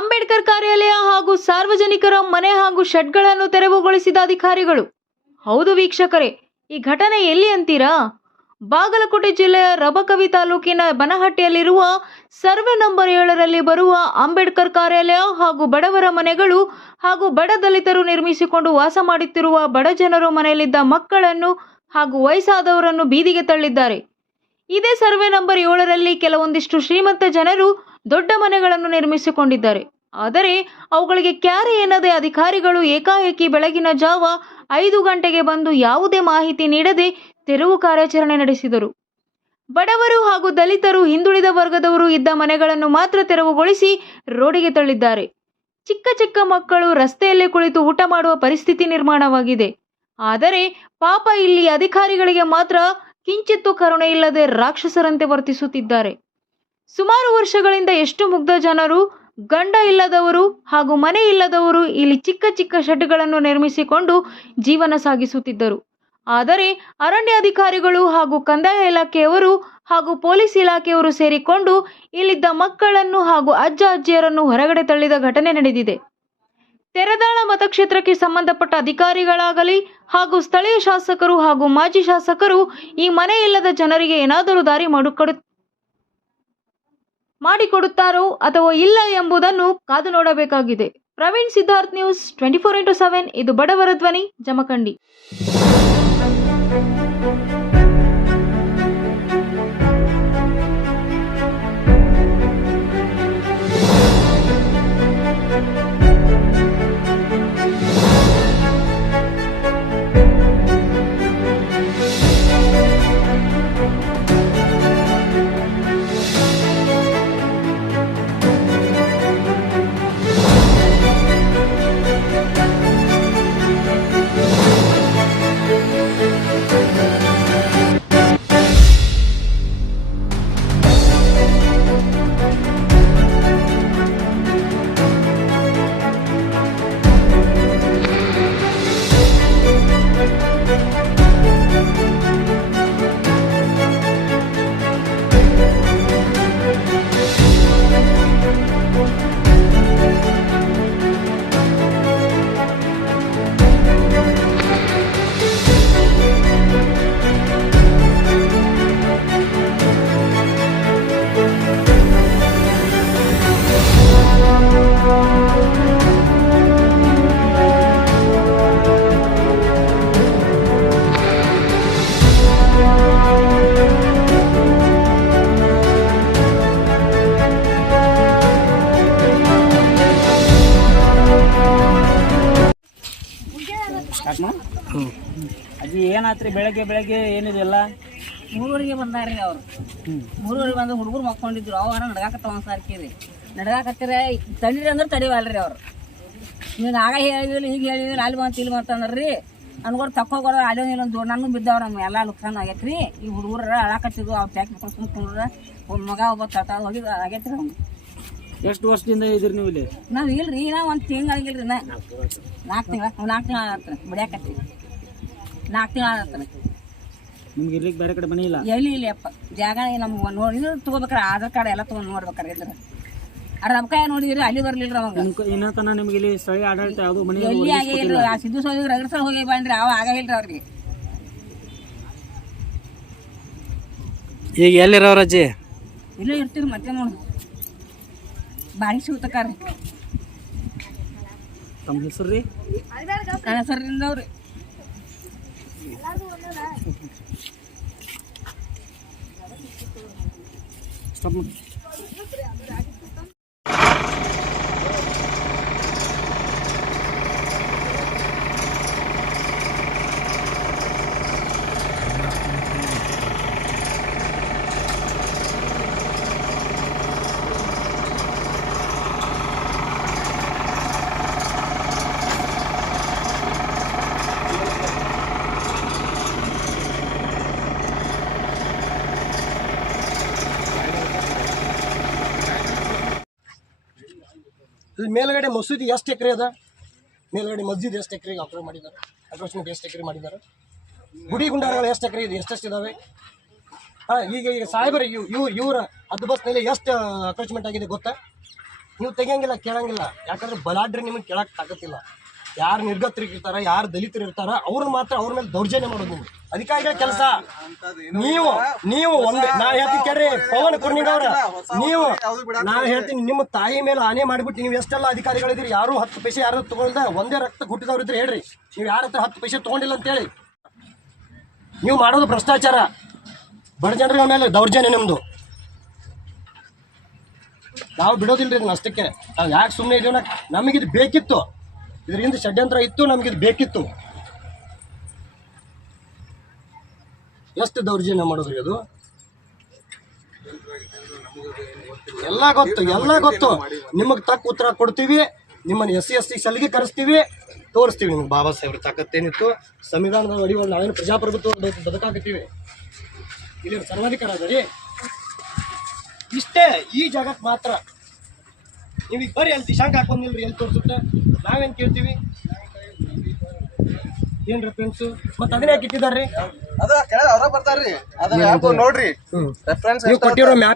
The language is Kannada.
ಅಂಬೇಡ್ಕರ್ ಕಾರ್ಯಾಲಯ ಹಾಗೂ ಸಾರ್ವಜನಿಕರ ಮನೆ ಹಾಗೂ ಶೆಡ್ಗಳನ್ನು ತೆರವುಗೊಳಿಸಿದ ಅಧಿಕಾರಿಗಳು. ಹೌದು ವೀಕ್ಷಕರೇ, ಈ ಘಟನೆ ಎಲ್ಲಿ ಅಂತೀರಾ? ಬಾಗಲಕೋಟೆ ಜಿಲ್ಲೆಯ ರಬಕವಿ ತಾಲೂಕಿನ ಬನಹಟ್ಟಿಯಲ್ಲಿರುವ ಸರ್ವೆ ನಂಬರ್ 7ರಲ್ಲಿ ಬರುವ ಅಂಬೇಡ್ಕರ್ ಕಾರ್ಯಾಲಯ ಹಾಗೂ ಬಡವರ ಮನೆಗಳು ಹಾಗೂ ಬಡ ದಲಿತರು ನಿರ್ಮಿಸಿಕೊಂಡು ವಾಸ ಮಾಡುತ್ತಿರುವ ಬಡ ಜನರು ಮನೆಯಲ್ಲಿದ್ದ ಮಕ್ಕಳನ್ನು ಹಾಗೂ ವಯಸ್ಸಾದವರನ್ನು ಬೀದಿಗೆ ತಳ್ಳಿದ್ದಾರೆ. ಇದೇ ಸರ್ವೆ ನಂಬರ್ 7ರಲ್ಲಿ ಕೆಲವೊಂದಿಷ್ಟು ಶ್ರೀಮಂತ ಜನರು ದೊಡ್ಡ ಮನೆಗಳನ್ನು ನಿರ್ಮಿಸಿಕೊಂಡಿದ್ದಾರೆ. ಆದರೆ ಅವುಗಳಿಗೆ ಕ್ಯಾರೆ ಎನ್ನದೆ ಅಧಿಕಾರಿಗಳು ಏಕಾಏಕಿ ಬೆಳಗಿನ ಜಾವ 5 ಗಂಟೆಗೆ ಬಂದು ಯಾವುದೇ ಮಾಹಿತಿ ನೀಡದೆ ತೆರವು ಕಾರ್ಯಾಚರಣೆ ನಡೆಸಿದರು. ಬಡವರು ಹಾಗೂ ದಲಿತರು, ಹಿಂದುಳಿದ ವರ್ಗದವರು ಇದ್ದ ಮನೆಗಳನ್ನು ಮಾತ್ರ ತೆರವುಗೊಳಿಸಿ ರೋಡಿಗೆ ತಳ್ಳಿದ್ದಾರೆ. ಚಿಕ್ಕ ಚಿಕ್ಕ ಮಕ್ಕಳು ರಸ್ತೆಯಲ್ಲೇ ಕುಳಿತು ಊಟ ಮಾಡುವ ಪರಿಸ್ಥಿತಿ ನಿರ್ಮಾಣವಾಗಿದೆ. ಆದರೆ ಪಾಪ ಇಲ್ಲಿ ಅಧಿಕಾರಿಗಳಿಗೆ ಮಾತ್ರ ಕಿಂಚಿತ್ತೂ ಕರುಣೆ ಇಲ್ಲದೆ ರಾಕ್ಷಸರಂತೆ ವರ್ತಿಸುತ್ತಿದ್ದಾರೆ. ಸುಮಾರು ವರ್ಷಗಳಿಂದ ಎಷ್ಟು ಮುಗ್ಧ ಜನರು, ಗಂಡ ಇಲ್ಲದವರು ಹಾಗೂ ಮನೆ ಇಲ್ಲದವರು ಇಲ್ಲಿ ಚಿಕ್ಕ ಚಿಕ್ಕ ಶೆಡ್ಗಳನ್ನು ನಿರ್ಮಿಸಿಕೊಂಡು ಜೀವನ ಸಾಗಿಸುತ್ತಿದ್ದರು. ಆದರೆ ಅರಣ್ಯ ಅಧಿಕಾರಿಗಳು ಹಾಗೂ ಕಂದಾಯ ಇಲಾಖೆಯವರು ಹಾಗೂ ಪೊಲೀಸ್ ಇಲಾಖೆಯವರು ಸೇರಿಕೊಂಡು ಇಲ್ಲಿದ್ದ ಮಕ್ಕಳನ್ನು ಹಾಗೂ ಅಜ್ಜ ಅಜ್ಜಿಯರನ್ನು ಹೊರಗಡೆ ತಳ್ಳಿದ ಘಟನೆ ನಡೆದಿದೆ. ತೆರೆದಾಳ ಮತಕ್ಷೇತ್ರಕ್ಕೆ ಸಂಬಂಧಪಟ್ಟ ಅಧಿಕಾರಿಗಳಾಗಲಿ ಹಾಗೂ ಸ್ಥಳೀಯ ಶಾಸಕರು ಹಾಗೂ ಮಾಜಿ ಶಾಸಕರು ಈ ಮನೆ ಇಲ್ಲದ ಜನರಿಗೆ ಏನಾದರೂ ದಾರಿ ಮಾಡಿಕೊಡುತ್ತಾರೋ ಅಥವಾ ಇಲ್ಲ ಎಂಬುದನ್ನು ಕಾದು ನೋಡಬೇಕಾಗಿದೆ. Praveen Siddharth, news 24x7. ಇದು ಬಡವರ ಧ್ವನಿ, ಜಮಖಂಡಿ. ಅಜ್ಜಿ ಏನಾತ್ರಿ? ಬೆಳಗ್ಗೆ ಏನಿದೆಲ್ಲ 3 ಬಂದಾರ್ರಿ ಅವ್ರು. 3 ಬಂದು ಹುಡುಗರು ಮಕ್ಕೊಂಡಿದ್ರು. ಅವಾರ ನಡ್ಗಾಕತ್ತಾವ ಸಾರ್ಕಿರಿ ನಡ್ಗಾಕತ್ತಿರ ತಡೀರಿ ಅಂದ್ರೆ ತಡಿವಲ್ರಿ ಅವ್ರು. ನೀವು ಆಗ ಹೇಳಿದ್ವಿ, ಈಗ ಹೇಳಿದ್ವಿ, ಅಲ್ಲಿ ಬಂತು ಇಲ್ಲಿ ಬಂತು ಅಂದ್ರಿ ಅನ್ಕೊಂಡು ತಕ್ಕೋಗೋರ ಅಲ್ಲಿ ಇಲ್ಲೊಂದು ನನ್ನ ಬಿದ್ದವ್ರು. ನಮ್ಮ ಎಲ್ಲ ಲುಕ್ಸಾನ್ ಆಗೈತ್ರಿ. ಈ ಹುಡುಗರ ಅಳಾಕತ್ತಿದ್ವು. ಅವ್ರು ಟ್ಯಾಕ್ ಮಕ್ಳು ಸುಮ್ಕೊಂಡ್ರ ಒಂದು ಮಗ ಒಬ್ಬ ತಟ ಹೋಗಿ ಆಗೈತ್ರಿ. ಅವ್ನು ಎಷ್ಟು ವರ್ಷದಿಂದ ಇದ್ರಿ ನೀವು ಇಲ್ಲಿ? ನಾವು ಇಲ್ರಿ, ನಾ 1 ತಿಂಗಳಾಗಿಲ್ರಿ. 4 ತಿಂಗಳು ಆಗತ್ತೆ ಬಿಡ್ಯಾಕತ್ತಿ. 4 ತಿಂಗಳು ಆಗತ್ತೆ. ನಿಮ್ಗೆ ಇರ್ಲಿಕ್ಕೆ ಬೇರೆ ಕಡೆ ಮನೆ ಇಲ್ಲ? ಎಲ್ಲಿ ಇಲ್ಲಪ್ಪ ಜಾಗ ನಮ್ಗೆ ನೋಡಿ ತೊಗೋಬೇಕ್ರ. ಆಧಾರ್ ಕಾರ್ಡ್ ಎಲ್ಲ ತೊಗೊಂಡು ನೋಡ್ಬೇಕಾರೆ ಇದ್ರ ರೊಕ್ಕ ನೋಡಿದ್ರಿ ಅಲ್ಲಿ ಬರ್ಲಿಲ್ರಿ ಅವಾಗ. ಇನ್ನತನ ನಿಮ್ಗೆ ಇಲ್ಲಿ ಸ್ಥಳೀಯ ಆಡಳಿತ ಯಾವುದು ಮನೆ ಎಲ್ಲಿ ಆಗಿಲ್ರಿ. ಆ ಸಿದ್ದು ಸೋಗಿ ರಗಡ್ಸಲ್ ಹೋಗಿ ಬಂದ್ರಿ ಅವ ಆಗಿಲ್ರಿ ಅವ್ರಿಗೆ. ಈಗ ಎಲ್ಲಿರೋರು ಅಜ್ಜಿ? ಇಲ್ಲೇ ಇರ್ತೀರಿ ಮತ್ತೆ ನೋಡಿ ಬಾರಿ ಸಿಗ್ತಕ್ಕಾರಿ. ತಮ್ಮ ಹೆಸರು ರೀ? ನನ್ನ ಹೆಸರಿಂದವ್ರಿ. ಮೇಲ್ಗಡೆ ಮಸೂದಿ ಎಷ್ಟು ಎಕರೆ ಅದ? ಮೇಲ್ಗಡೆ ಮಸ್ಜಿದ್ ಎಷ್ಟು ಎಕರೆಗೆ ಅಪ್ರೋಚ್ಮೆಂಟ್ ಎಷ್ಟು ಎಕರೆ ಮಾಡಿದ್ದಾರೆ? ಗುಡಿ ಗುಂಡಾರಗಳು ಎಷ್ಟು ಎಕರೆ ಇದೆ, ಎಷ್ಟೆಷ್ಟು ಇದಾವೆ? ಈಗ ಸಾಹೇಬರು ಇವರ ಹದ್ದು ಬಸ್ನಲ್ಲಿ ಎಷ್ಟು ಅಪ್ರೋಚ್ಮೆಂಟ್ ಆಗಿದೆ ಗೊತ್ತಾ? ನೀವು ತೆಗಿಯಂಗಿಲ್ಲ, ಕೇಳಂಗಿಲ್ಲ. ಯಾಕಂದ್ರೆ ಬಲಾಢ್ರಿ ನಿಮಗೆ ಕೇಳಕ್ ತಾಕತ್ತಿಲ್ಲ. ಯಾರು ನಿರ್ಗತರಿಗೆ ಇರ್ತಾರ, ಯಾರು ದಲಿತರು ಇರ್ತಾರ, ಅವ್ರನ್ನ ಮಾತ್ರ ಅವ್ರ ಮೇಲೆ ದೌರ್ಜನ್ಯ ಮಾಡೋದು ನಿಮ್ಗೆ ಅಧಿಕಾರಿಗಳ ಕೆಲಸ. ನೀವು ಒಂದ್ ನಾ ಹೇಳ್ತೀನಿ ಕೇಳ್ರಿ ಪವನ್ ಕುರ್ನಿಂಗ್ ಅವ್ರ, ನೀವು ನಾ ಹೇಳ್ತೀನಿ ನಿಮ್ಮ ತಾಯಿ ಮೇಲೆ ಆನೆ ಮಾಡ್ಬಿಟ್ಟು ನೀವು ಎಷ್ಟೆಲ್ಲ ಅಧಿಕಾರಿಗಳಿದ್ರಿ, ಯಾರು 10 ಪೈಸೆ ಯಾರು ತಗೊಳ್ದ ಒಂದೇ ರಕ್ತ ಹುಟ್ಟಿದವ್ರು ಇದ್ರೆ ಹೇಳ್ರಿ, ನೀವು ಯಾರ ಹತ್ರ 10 ಪೈಸೆ ತಗೊಂಡಿಲ್ಲ ಅಂತೇಳಿ. ನೀವು ಮಾಡೋದು ಭ್ರಷ್ಟಾಚಾರ, ಬಡ ಜನರ ಮೇಲೆ ದೌರ್ಜನ್ಯ ನಿಮ್ದು. ನಾವು ಬಿಡೋದಿಲ್ರಿ ಇದನ್ನ ಅಷ್ಟಕ್ಕೆ. ನಾವು ಯಾಕೆ ಸುಮ್ಮನೆ ಇದೀವಿ, ನಮಗಿದು ಬೇಕಿತ್ತು, ಇದರಿಂದ ಷಡ್ಯಂತ್ರ ಇತ್ತು, ನಮಗಿದು ಬೇಕಿತ್ತು. ಎಷ್ಟು ದೌರ್ಜನ್ಯ ಮಾಡೋದ್ರಿ ಅದು, ಎಲ್ಲ ಗೊತ್ತು. ನಿಮಗೆ ತಕ್ಕ ಉತ್ತರ ಕೊಡ್ತೀವಿ, ನಿಮ್ಮನ್ನು SC ಸಲಿಗೆ ಕರೆಸ್ತೀವಿ, ತೋರಿಸ್ತೀವಿ ನಿಮ್ಗೆ ಬಾಬಾ ಸಾಹೇಬ್ರ ತಾಕತ್ತೇನಿತ್ತು, ಸಂವಿಧಾನದ ಅಡಿಯಲ್ಲಿ ನಾವೇನು ಪ್ರಜಾಪ್ರಭುತ್ವ ಬದುಕಾಕತ್ತೀವಿ, ಇಲ್ಲಿ ಸರ್ವಾಧಿಕಾರ ಅದ ರೀ. ಇಷ್ಟೇ ಈ ಜಾಗಕ್ಕೆ ಮಾತ್ರ. ನೀವೀಗ ಬರ್ರಿ ಅಲ್ಲಿ ದಿಶಾಂಕ ಹಾಕೊಂದಿಲ್ರಿ, ಎಲ್ಲಿ ತೋರಿಸುತ್ತೆ, ನಾವೇನು ಕೇಳ್ತೀವಿ ಏನ್ ರೆಫರೆನ್ಸ್, ಮತ್ತೆ ಅದನ್ನ ಯಾಕೆ ಇಟ್ಟಿದಾರ್ರಿ? ಅದ ಕೆಳಗೆ ಅವರ ಬರ್ತಾರ್ರಿ, ಅದ ನೋಡ್ರಿ ರೆಫರೆನ್ಸ್ ನೀವು ಕೊಟ್ಟಿರೋ ಮ್ಯಾಪ್